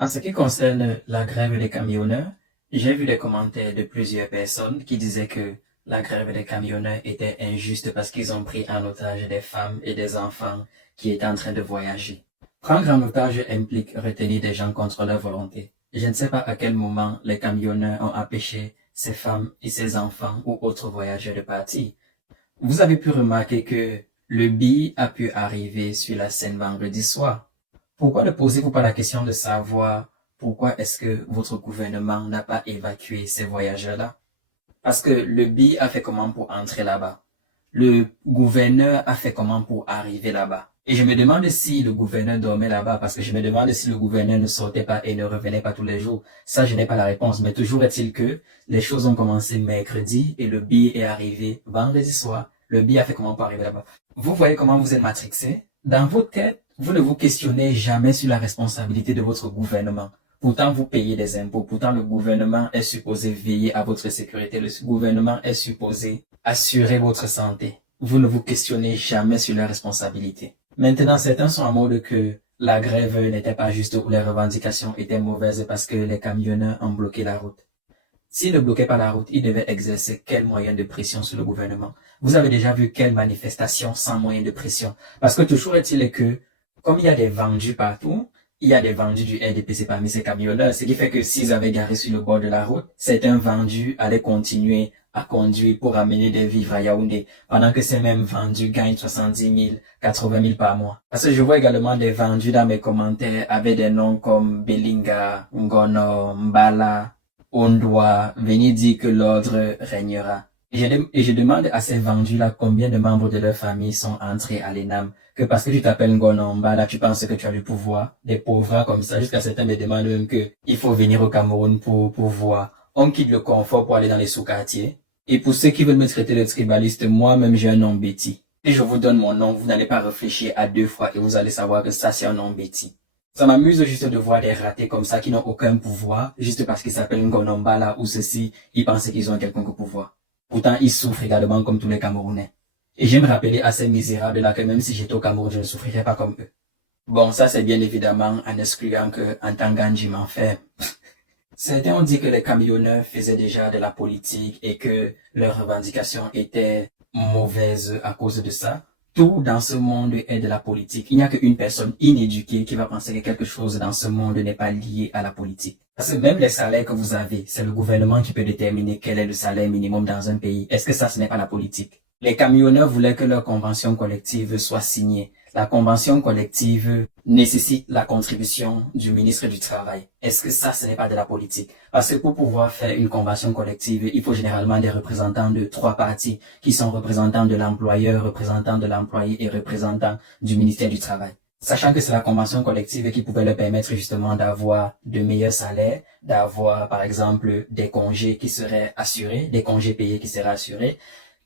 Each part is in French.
En ce qui concerne la grève des camionneurs, j'ai vu des commentaires de plusieurs personnes qui disaient que la grève des camionneurs était injuste parce qu'ils ont pris en otage des femmes et des enfants qui étaient en train de voyager. Prendre en otage implique retenir des gens contre leur volonté. Je ne sais pas à quel moment les camionneurs ont empêché ces femmes et ces enfants ou autres voyageurs de partir. Vous avez pu remarquer que le billet a pu arriver sur la scène vendredi soir. Pourquoi ne posez-vous pas la question de savoir pourquoi est-ce que votre gouvernement n'a pas évacué ces voyageurs-là? Parce que le billet a fait comment pour entrer là-bas? Le gouverneur a fait comment pour arriver là-bas? Et je me demande si le gouverneur dormait là-bas, parce que je me demande si le gouverneur ne sortait pas et ne revenait pas tous les jours. Ça, je n'ai pas la réponse, mais toujours est-il que les choses ont commencé mercredi et le billet est arrivé vendredi soir. Le billet a fait comment pour arriver là-bas? Vous voyez comment vous êtes matrixé? Dans vos têtes, vous ne vous questionnez jamais sur la responsabilité de votre gouvernement. Pourtant, vous payez des impôts. Pourtant, le gouvernement est supposé veiller à votre sécurité. Le gouvernement est supposé assurer votre santé. Vous ne vous questionnez jamais sur leurs responsabilités. Maintenant, certains sont en mode que la grève n'était pas juste ou les revendications étaient mauvaises parce que les camionneurs ont bloqué la route. S'ils ne bloquaient pas la route, ils devaient exercer quel moyen de pression sur le gouvernement? Vous avez déjà vu quelle manifestation sans moyen de pression? Parce que toujours est-il que, comme il y a des vendus partout, il y a des vendus du RDPC parmi ces camionneurs, ce qui fait que s'ils avaient garé sur le bord de la route, certains vendus allaient continuer à conduire pour amener des vivres à Yaoundé, pendant que ces mêmes vendus gagnent 70 000, 80 000 par mois. Parce que je vois également des vendus dans mes commentaires avec des noms comme Belinga, Ngono, Mbala. On doit venir dire que l'ordre régnera. Et je demande à ces vendus-là combien de membres de leur famille sont entrés à l'ENAM. Que parce que tu t'appelles Ngonomba, là, tu penses que tu as du pouvoir. Des pauvres comme ça, jusqu'à certains me demandent même que il faut venir au Cameroun pour voir. On quitte le confort pour aller dans les sous-quartiers. Et pour ceux qui veulent me traiter de tribaliste, moi-même j'ai un nom Betty. Si je vous donne mon nom, vous n'allez pas réfléchir à deux fois et vous allez savoir que ça c'est un nom Betty. Ça m'amuse juste de voir des ratés comme ça qui n'ont aucun pouvoir, juste parce qu'ils s'appellent Ngonombala ou ceci, ils pensent qu'ils ont un quelconque pouvoir. Pourtant, ils souffrent également comme tous les Camerounais. Et j'aime rappeler à ces misérables-là que même si j'étais au Cameroun, je ne souffrirais pas comme eux. Bon, ça c'est bien évidemment en excluant que Antanganji m'en fait. Certains ont dit que les camionneurs faisaient déjà de la politique et que leurs revendications étaient mauvaises à cause de ça. Tout dans ce monde est de la politique. Il n'y a qu'une personne inéduquée qui va penser que quelque chose dans ce monde n'est pas lié à la politique. Parce que même les salaires que vous avez, c'est le gouvernement qui peut déterminer quel est le salaire minimum dans un pays. Est-ce que ça, ce n'est pas la politique? Les camionneurs voulaient que leur convention collective soit signée. La convention collective nécessite la contribution du ministre du Travail. Est-ce que ça, ce n'est pas de la politique? Parce que pour pouvoir faire une convention collective, il faut généralement des représentants de trois parties qui sont représentants de l'employeur, représentants de l'employé et représentants du ministère du Travail. Sachant que c'est la convention collective qui pouvait leur permettre justement d'avoir de meilleurs salaires, d'avoir par exemple des congés qui seraient assurés, des congés payés qui seraient assurés,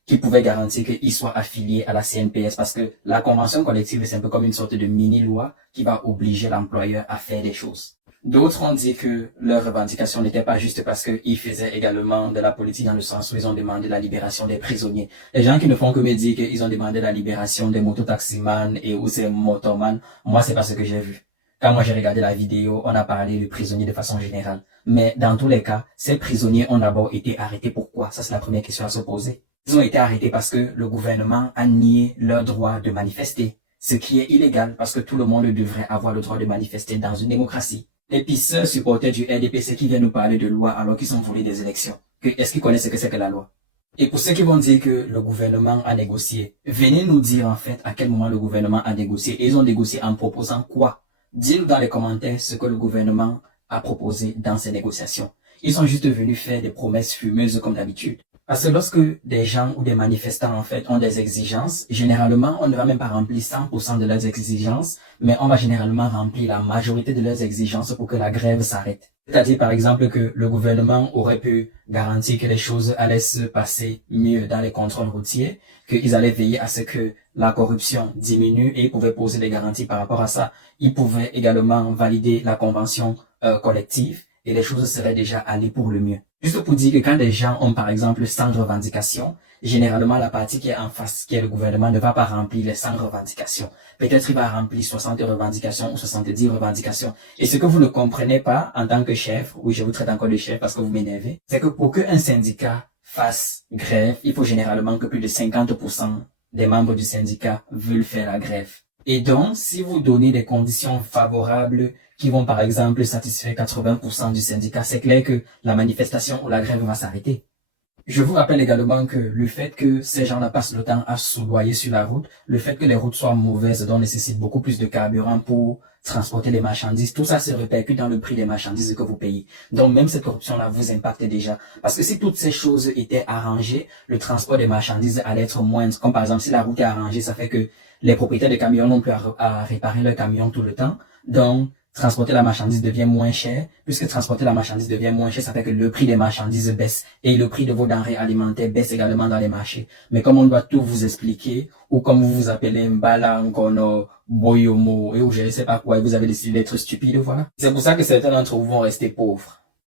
qui pouvait garantir qu'ils soient affiliés à la CNPS parce que la convention collective, c'est un peu comme une sorte de mini-loi qui va obliger l'employeur à faire des choses. D'autres ont dit que leur revendication n'était pas juste parce qu'ils faisaient également de la politique dans le sens où ils ont demandé la libération des prisonniers. Les gens qui ne font que me dire qu'ils ont demandé la libération des mototaximans et ou ces motomans, moi c'est pas ce que j'ai vu. Quand moi j'ai regardé la vidéo, on a parlé de prisonniers de façon générale. Mais dans tous les cas, ces prisonniers ont d'abord été arrêtés. Pourquoi? Ça c'est la première question à se poser. Ils ont été arrêtés parce que le gouvernement a nié leur droit de manifester, ce qui est illégal parce que tout le monde devrait avoir le droit de manifester dans une démocratie. Les pisseurs supporters du RDPC qui viennent nous parler de loi alors qu'ils sont volés des élections. Est-ce qu'ils connaissent ce que c'est que la loi? Et pour ceux qui vont dire que le gouvernement a négocié, venez nous dire en fait à quel moment le gouvernement a négocié. Et ils ont négocié en proposant quoi? Dites-nous dans les commentaires ce que le gouvernement a proposé dans ces négociations. Ils sont juste venus faire des promesses fumeuses comme d'habitude. Parce que lorsque des gens ou des manifestants, en fait, ont des exigences, généralement, on ne va même pas remplir 100% de leurs exigences, mais on va généralement remplir la majorité de leurs exigences pour que la grève s'arrête. C'est-à-dire, par exemple, que le gouvernement aurait pu garantir que les choses allaient se passer mieux dans les contrôles routiers, qu'ils allaient veiller à ce que la corruption diminue et ils pouvaient poser des garanties par rapport à ça. Ils pouvaient également valider la convention collective et les choses seraient déjà allées pour le mieux. Juste pour dire que quand des gens ont par exemple 100 revendications, généralement la partie qui est en face, qui est le gouvernement, ne va pas remplir les 100 revendications. Peut-être il va remplir 60 revendications ou 70 revendications. Et ce que vous ne comprenez pas en tant que chef, oui je vous traite encore de chef parce que vous m'énervez, c'est que pour qu'un syndicat fasse grève, il faut généralement que plus de 50% des membres du syndicat veulent faire la grève. Et donc, si vous donnez des conditions favorables qui vont par exemple satisfaire 80% du syndicat, c'est clair que la manifestation ou la grève va s'arrêter. Je vous rappelle également que le fait que ces gens-là passent le temps à soudoyer sur la route, le fait que les routes soient mauvaises, donc nécessitent beaucoup plus de carburant pour transporter les marchandises, tout ça se répercute dans le prix des marchandises que vous payez. Donc même cette corruption-là vous impacte déjà. Parce que si toutes ces choses étaient arrangées, le transport des marchandises allait être moindre. Comme par exemple, si la route est arrangée, ça fait que les propriétaires de camions n'ont plus à réparer leurs camions tout le temps. Donc, transporter la marchandise devient moins cher. Puisque transporter la marchandise devient moins cher, ça fait que le prix des marchandises baisse et le prix de vos denrées alimentaires baisse également dans les marchés. Mais comme on doit tout vous expliquer, ou comme vous vous appelez Mbala, Nkono, Boyomo, et ou je ne sais pas quoi, et vous avez décidé d'être stupide, voilà. C'est pour ça que certains d'entre vous vont rester pauvres.